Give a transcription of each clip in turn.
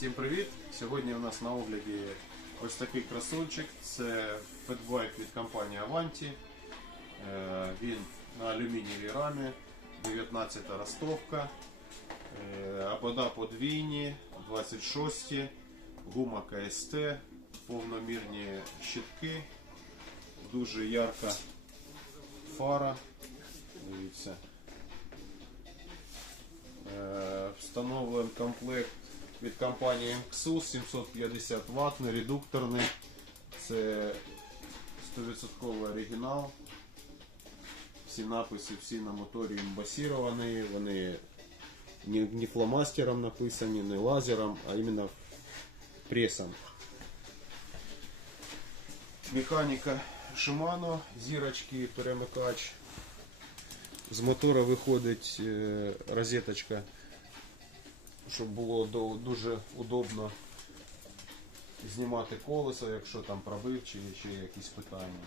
Всім привіт! Сьогодні у нас на огляді ось такий красунчик. Це фетбайк від компанії Avanti. Е, Він на алюмінієвій рамі, 19 ростовка, Е, обода подвійні, 26, гума КСТ, повномірні щитки, дуже ярка фара. Дивіться. Е, Встановлений комплект від компанії MXUS 750 Вт, редукторний. Це 100% оригінал. Всі написи всі на моторі ембасіровані, вони не, не фломастером написані, не лазером, а іменно пресом. Механіка Shimano, зірочки, перемикач. З мотора виходить е, розеточка, щоб було дуже удобно знімати колесо, якщо там пробив чи, чи якісь питання.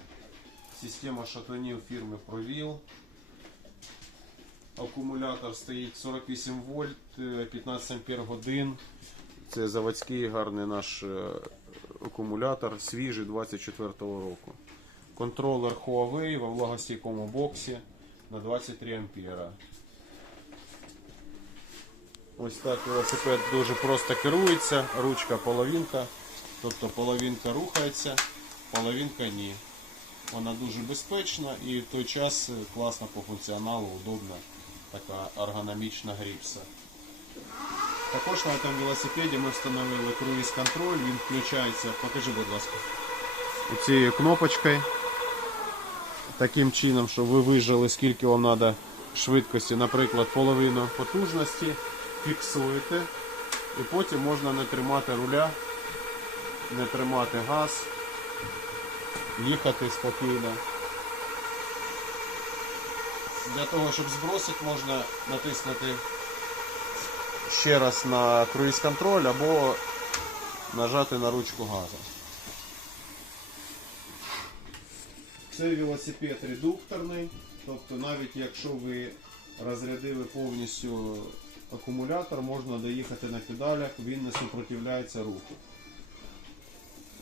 Система шатунів фірми Провіл. Акумулятор стоїть 48 вольт, е, 15 ампер годин. Це заводський гарний наш е, акумулятор, свіжий 24-го року. Контролер Huawei во влагостійкому боксі на 23 ампера. Ось так велосипед дуже просто керується, ручка половинка, тобто половинка рухається, половинка ні. Вона дуже безпечна і в той час класна по функціоналу, удобна, така ергономічна гріпса. Також на цьому велосипеді ми встановили круїз контроль, він включається, покажи, будь ласка, цією кнопочкою. Таким чином, щоб ви вижили, скільки вам треба швидкості, наприклад, половину потужності, фіксуєте, і потім можна не тримати руля, не тримати газ, їхати спокійно. Для того, щоб збросити, можна натиснути ще раз на круїз контроль або нажати на ручку газу. Це велосипед редукторний, тобто навіть якщо ви розрядили повністю акумулятор, можна доїхати на педалях, він не супротивляється руху.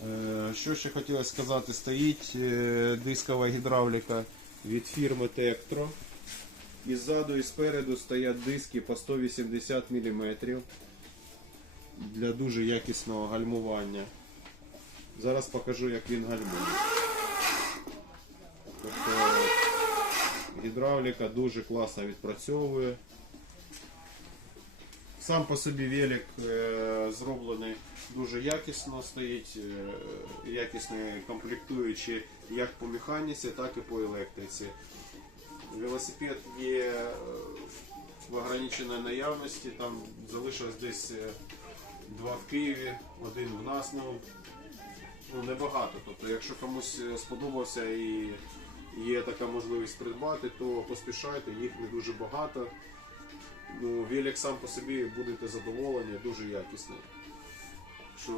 Е, Що ще хотілося сказати, стоїть е, дискова гідравліка від фірми Tektro. І ззаду і спереду стоять диски по 180 мм для дуже якісного гальмування. Зараз покажу, як він гальмує. Тобто гідравліка дуже класно відпрацьовує. Сам по собі велик е, зроблений дуже якісно, стоїть е, якісно комплектуючи як по механіці, так і по електриці. Велосипед є е, в ограниченій наявності, там залишилось десь два в Києві, один в нас. Ну, ну небагато. Тобто, якщо комусь сподобався і є така можливість придбати, то поспішайте, їх не дуже багато. Ну, велик сам по собі будете задоволені, дуже якісний. Що